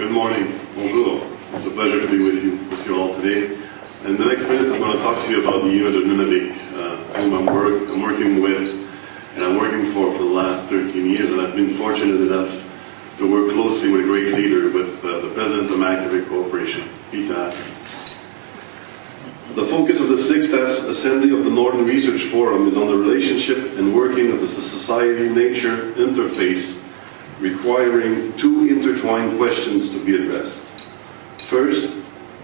Good morning. Bonjour. It's a pleasure to be with you all today. In the next minutes, I'm going to talk to you about the Inuit of Nunavik, whom I'm working with, and I'm working for the last 13 years. And I've been fortunate enough to work closely with a great leader, with the president of Makivikk Corporation, Pita. The focus of the 6th Assembly of the Northern Research Forum is on the relationship and working of the society-nature interface, requiring two intertwined questions to be addressed. First,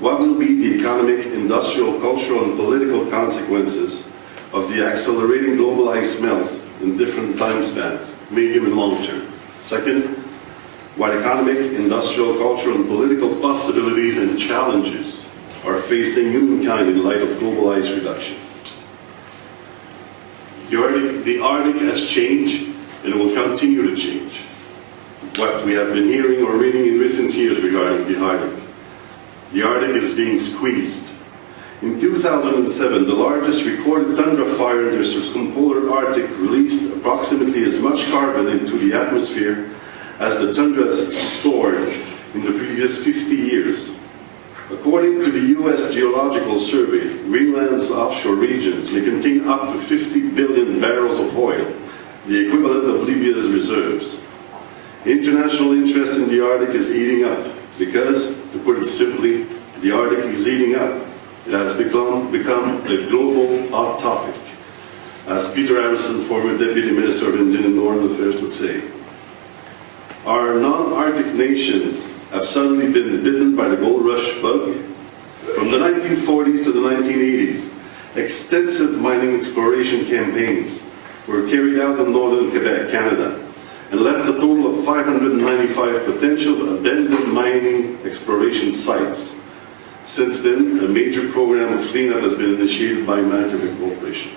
what will be the economic, industrial, cultural, and political consequences of the accelerating global ice melt in different time spans, medium and long term? Second, what economic, industrial, cultural, and political possibilities and challenges are facing humankind in light of global ice reduction? The Arctic has changed, and it will continue to change. What we have been hearing or reading in recent years regarding the Arctic. The Arctic is being squeezed. In 2007, the largest recorded tundra fire in the circumpolar Arctic released approximately as much carbon into the atmosphere as the tundra has stored in the previous 50 years. According to the U.S. Geological Survey, Greenland's offshore regions may contain up to 50 billion barrels of oil, the equivalent of Libya's reserves. International interest in the Arctic is heating up because, to put it simply, the Arctic is heating up. It has become a global hot topic, as Peter Harrison, former Deputy Minister of Indian and Northern Affairs, would say. Our non-Arctic nations have suddenly been bitten by the gold rush bug. From the 1940s to the 1980s, extensive mining exploration campaigns were carried out in northern Quebec, Canada, and left a total of 595 potential abandoned mining exploration sites. Since then, a major program of cleanup has been initiated by Makivikk Corporation.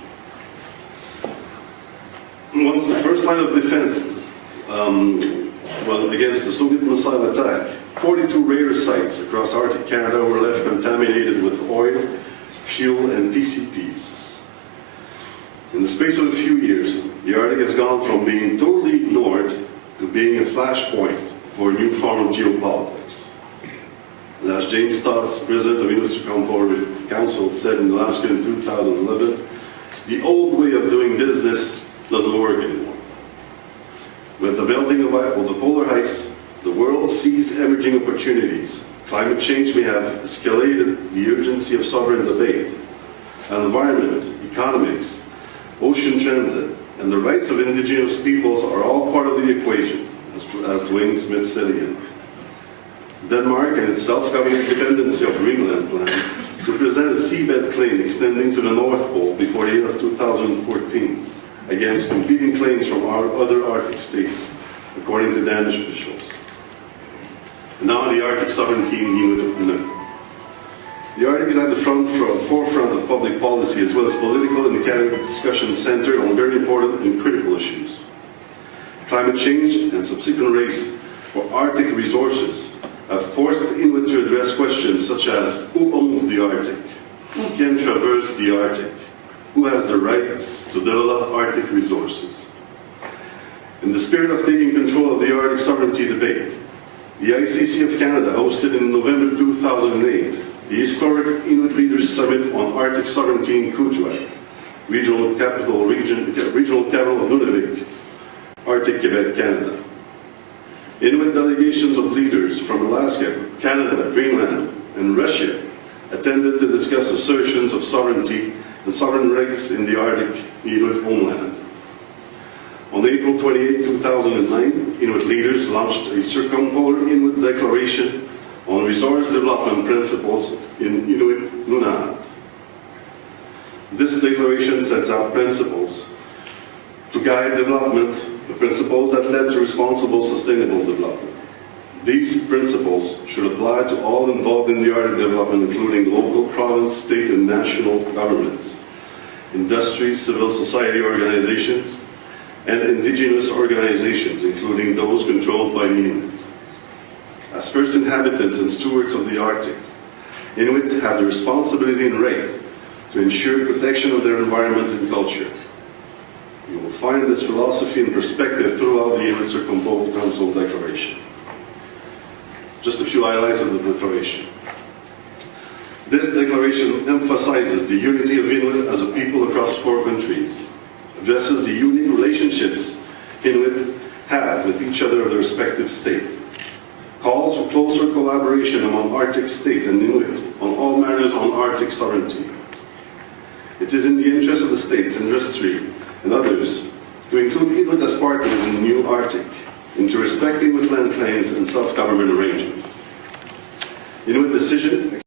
Once the first line of defense against the Soviet missile attack, 42 radar sites across Arctic Canada were left contaminated with oil, fuel, and PCPs. In the space of a few years, the Arctic has gone from being totally ignored to being a flashpoint for a new form of geopolitics. And as James Stotts, president of Inuit Counsel, said in Alaska in 2011, the old way of doing business doesn't work anymore. With the melting of the polar ice, the world sees emerging opportunities. Climate change may have escalated the urgency of sovereign debate. Environment, economics, ocean transit, and the rights of indigenous peoples are all part of the equation, as Dwayne Smith said again. Denmark and its self-governing dependency of Greenland plan to present a seabed claim extending to the North Pole before the end of 2014 against competing claims from other Arctic states, according to Danish officials. Now the Arctic sovereignty in Inuit. The Arctic is at the forefront of public policy as well as political and academic discussion centered on very important and critical issues. Climate change and subsequent race for Arctic resources have forced Inuit to address questions such as who owns the Arctic, who can traverse the Arctic, who has the rights to develop Arctic resources. In the spirit of taking control of the Arctic sovereignty debate, the ICC of Canada hosted in November 2008 the historic Inuit Leaders Summit on Arctic Sovereignty in Kuujjuaq, regional capital of Nunavik, Arctic Quebec, Canada. Inuit delegations of leaders from Alaska, Canada, Greenland, and Russia attended to discuss assertions of sovereignty and sovereign rights in the Arctic Inuit homeland. On April 28, 2009, Inuit leaders launched a circumpolar Inuit declaration on resource development principles in Inuit Nunavik. This declaration sets out principles to guide development, the principles that led to responsible, sustainable development. These principles should apply to all involved in the Arctic development, including local, province, state, and national governments, industry, civil society organizations, and indigenous organizations, including those controlled by the Inuit. As first inhabitants and stewards of the Arctic, Inuit have the responsibility and right to ensure protection of their environment and culture. You will find this philosophy and perspective throughout the Inuit Counsel Declaration. Just a few highlights of the declaration. This declaration emphasizes the unity of Inuit as a people across 4 countries, addresses the unique relationships Inuit have with each other of their respective state, calls for closer collaboration among Arctic states and Inuit on all matters on Arctic sovereignty. It is in the interest of the states, industry, and others to include Inuit as partners in the new Arctic, into respecting Inuit land claims and self-government arrangements. Inuit decision